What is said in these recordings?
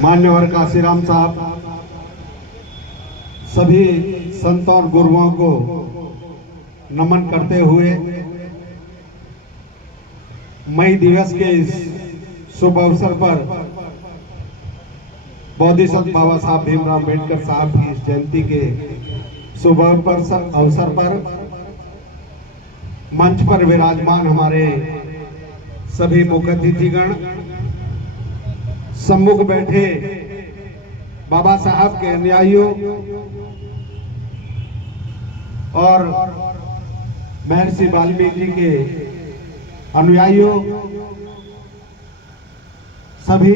मान्यवर काशीराम साहब, सभी संत और गुरुओं को नमन करते हुए मई दिवस के इस शुभ अवसर पर बोधिसत्व बाबा साहब भीमराव अम्बेडकर साहब की इस जयंती के शुभ अवसर पर मंच पर विराजमान हमारे सभी मुख्य अतिथिगण, सम्मुख बैठे बाबा साहब के अनुयायियों और महर्षि वाल्मीकि जी के अनुयायियों, सभी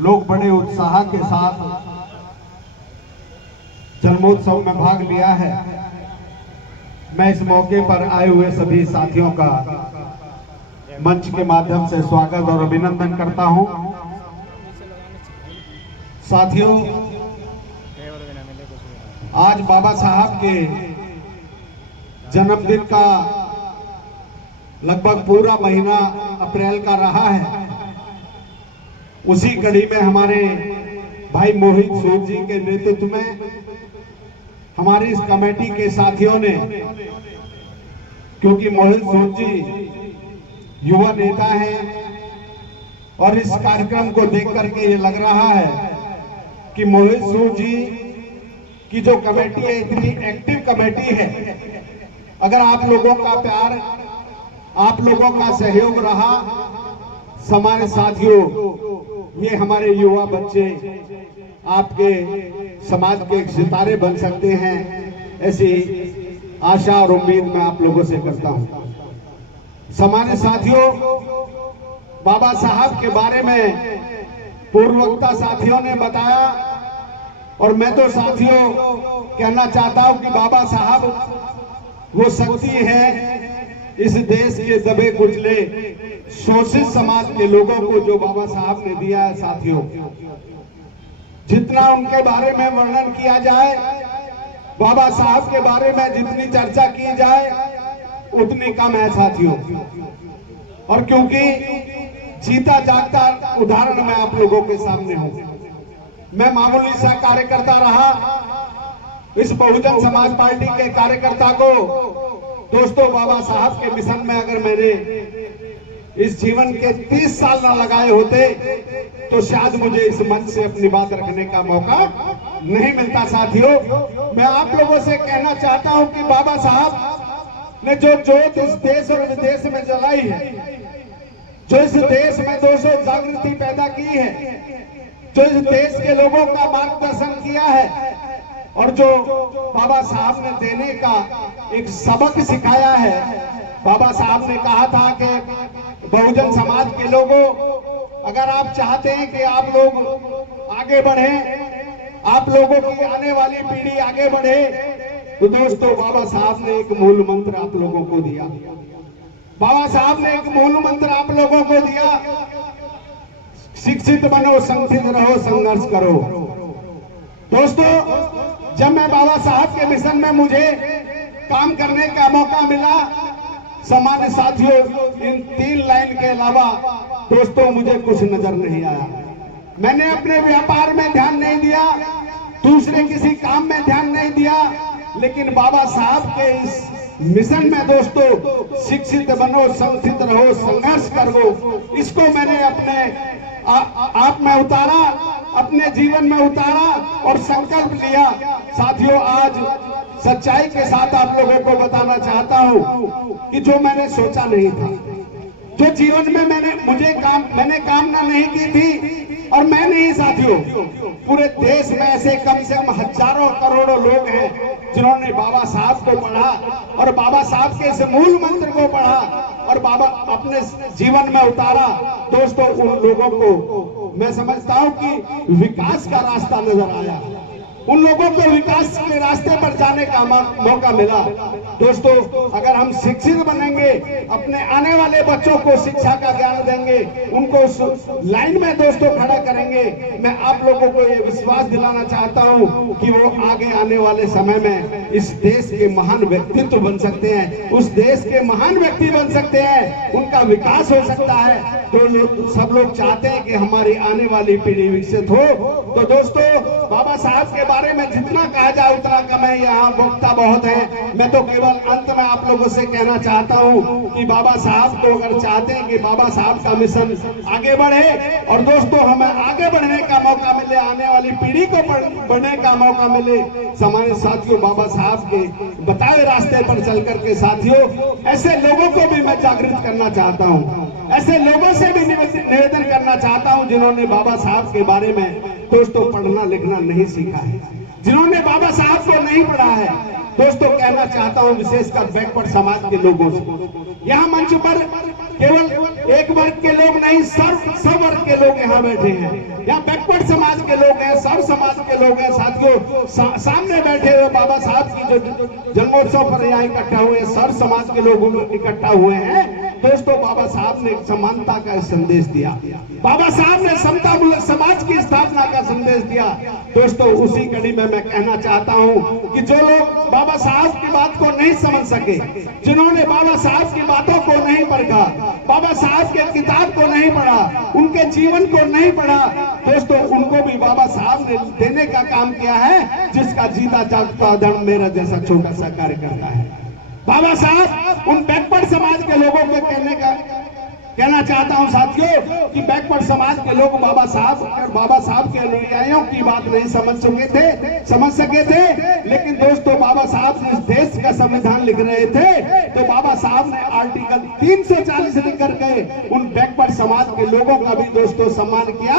लोग बड़े उत्साह के साथ जन्मोत्सव में भाग लिया है। मैं इस मौके पर आए हुए सभी साथियों का मंच के माध्यम से स्वागत और अभिनंदन करता हूं। साथियों, आज बाबा साहब के जन्मदिन का लगभग पूरा महीना अप्रैल का रहा है। उसी कड़ी में हमारे भाई मोहित सूद जी के नेतृत्व में हमारी इस कमेटी के साथियों ने, क्योंकि मोहित सूद जी युवा नेता हैं और इस कार्यक्रम को देख करके ये लग रहा है कि मोहित सूद जी की जो कमेटी है इतनी एक्टिव कमेटी है। अगर आप लोगों का प्यार, आप लोगों का सहयोग रहा, हमारे साथियों, ये हमारे युवा बच्चे आपके समाज के सितारे बन सकते हैं, ऐसी आशा और उम्मीद मैं आप लोगों से करता हूं। हमारे साथियों, बाबा साहब के बारे में पूर्ववक्ता साथियों ने बताया और मैं तो साथियों कहना चाहता हूं कि बाबा साहब वो शक्ति है इस देश के दबे कुचले शोषित समाज के लोगों को जो बाबा साहब ने दिया है। साथियों, जितना उनके बारे में वर्णन किया जाए, बाबा साहब के बारे में जितनी चर्चा की जाए उतनी कम है साथियों। और क्योंकि जीता जागता उदाहरण मैं आप लोगों के सामने हूं। मैं मामूली सा कार्यकर्ता रहा। इस बहुजन समाज पार्टी के कार्यकर्ता को दोस्तों बाबा साहब के मिशन में अगर मैंने इस जीवन के 30 साल न लगाए होते तो शायद मुझे इस मंच से अपनी बात रखने का मौका नहीं मिलता। साथियों, मैं आप लोगों से कहना चाहता हूं कि बाबा साहब ने जो जोत इस देश और विदेश में जलाई है, जो इस देश में दोस्तों जागृति पैदा की है, जो इस देश के लोगों का मार्गदर्शन किया है और जो बाबा साहब ने देने का एक सबक सिखाया है। बाबा साहब ने कहा था कि बहुजन समाज के लोगों, अगर आप चाहते हैं कि आप लोग आगे बढ़े, आप लोगों की आने वाली पीढ़ी आगे बढ़े, तो दोस्तों बाबा साहब ने एक मूल मंत्र आप लोगों को दिया। बाबा साहब ने एक मूल मंत्र आप लोगों को दिया, शिक्षित बनो, संगठित रहो, संघर्ष करो। दोस्तों, जब मैं बाबा साहब के मिशन में मुझे काम करने का मौका मिला, सामान्य साथियों, इन 3 लाइन के अलावा दोस्तों मुझे कुछ नजर नहीं आया। मैंने अपने व्यापार में ध्यान नहीं दिया, दूसरे किसी काम में ध्यान नहीं दिया, लेकिन बाबा साहब के इस मिशन में दोस्तों शिक्षित बनो, संगठित रहो, संघर्ष करो, इसको मैंने अपने आप में उतारा, अपने जीवन में उतारा और संकल्प लिया। साथियों, आज सच्चाई के साथ आप लोगों को बताना चाहता हूं कि जो मैंने सोचा नहीं था, जो जीवन में मैंने कामना नहीं की थी, और मैं नहीं साथियों, पूरे देश में ऐसे कम से कम हजारों करोड़ों लोग हैं जिन्होंने बाबा साहब को पढ़ा और बाबा साहब के इस मूल मंत्र को पढ़ा और बाबा अपने जीवन में उतारा। दोस्तों, उन लोगों को मैं समझता हूं कि विकास का रास्ता नजर आया, उन लोगों को विकास के रास्ते पर जाने का मौका मिला। दोस्तों, अगर हम शिक्षित बनेंगे, अपने आने वाले बच्चों को शिक्षा का ज्ञान देंगे, उनको उस लाइन में दोस्तों खड़ा करेंगे, मैं आप लोगों को ये विश्वास दिलाना चाहता हूं कि वो आगे आने वाले समय में इस देश के महान व्यक्तित्व बन सकते हैं, उस देश के महान व्यक्ति बन सकते हैं, उनका विकास हो सकता है। सब लोग चाहते हैं कि हमारी आने वाली पीढ़ी विकसित हो। तो दोस्तों, बाबा साहब के बारे में जितना कहा जाए उतना कम है, यहाँ वक्ता बहुत है। मैं तो केवल अंत में आप लोगों से कहना चाहता हूँ कि बाबा साहब को अगर चाहते हैं कि बाबा साहब का मिशन आगे बढ़े, और दोस्तों हमें आगे बढ़ने का मौका मिले, आने वाली पीढ़ी को बढ़ने का मौका मिले, हमारे साथियों बाबा साहब के बताए रास्ते पर चल करके साथियों ऐसे लोगों को भी मैं जागृत करना चाहता हूँ, ऐसे लोगों से भी निवेदन करना चाहता हूं जिन्होंने बाबा साहब के बारे में दोस्तों पढ़ना लिखना नहीं सीखा है, जिन्होंने बाबा साहब को नहीं पढ़ा है। दोस्तों कहना चाहता हूं विशेषकर बैकवर्ड समाज के लोगों से, यहाँ मंच पर केवल एक वर्ग के लोग नहीं, सब वर्ग के लोग यहाँ बैठे हैं। यहाँ बैकवर्ड समाज के लोग हैं, सब समाज के लोग हैं साथियों। सामने बैठे हुए बाबा साहब की जो जन्मोत्सव पर यहाँ इकट्ठा हुए सब समाज के लोग इकट्ठा हुए हैं। दोस्तों बाबा साहब ने समानता का संदेश दिया, बाबा साहब ने समता मूलक समाज की स्थापना का संदेश दिया। दोस्तों उसी कड़ी में मैं कहना चाहता हूं कि जो लोग बाबा साहब की बात को नहीं समझ सके, जिन्होंने बाबा साहब की बातों को नहीं पढ़ा, बाबा साहब के किताब को नहीं पढ़ा, उनके जीवन को नहीं पढ़ा, दोस्तों उनको भी बाबा साहब ने देने का काम किया है, जिसका जीता जागता धर्म मेरा जैसा छोटा सा कार्य करता है। बाबा साहब उन बैकवर्ड समाज के लोगों को कहना चाहता हूं साथियों कि बैकवर्ड समाज के लोग बाबा साहब के अनुयायियों की बात नहीं समझ सके थे, लेकिन दोस्तों बाबा साहब जिस देश का संविधान लिख रहे थे तो बाबा साहब ने आर्टिकल 340 लिख करके उन बैकवर्ड समाज के लोगों का भी दोस्तों सम्मान किया,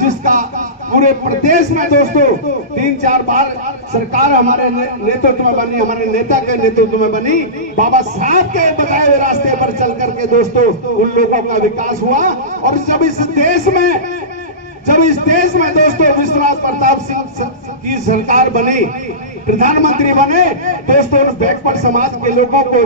जिसका पूरे प्रदेश में दोस्तों 3-4 बार सरकार हमारे नेतृत्व में बनी, हमारे नेता के नेतृत्व में बनी। बाबा साहब के बताए हुए रास्ते पर चल करके दोस्तों उन लोगों का विकास हुआ। और जब इस देश में दोस्तों विश्वनाथ प्रताप सिंह की सरकार बनी, प्रधानमंत्री बने, दोस्तों बैकवर्ड समाज के लोगों को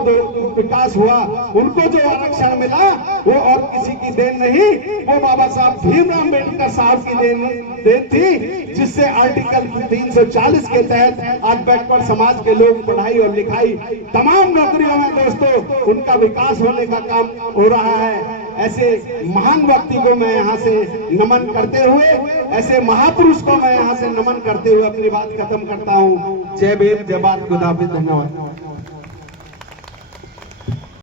विकास हुआ, उनको जो आरक्षण मिला वो और किसी की देन नहीं, वो बाबा साहब भीमराव अम्बेडकर साहब की देन थी, जिससे आर्टिकल 340 के तहत आज बैकवर्ड समाज के लोग पढ़ाई और लिखाई तमाम नौकरियों में दोस्तों उनका विकास होने का काम हो रहा है। ऐसे महान व्यक्ति को मैं यहाँ से नमन करते हुए, ऐसे महापुरुष को मैं यहाँ से नमन करते हुए अपनी बात खत्म करता हूँ। जय भीम, जय भारत, खुदा हाफिज़, धन्यवाद।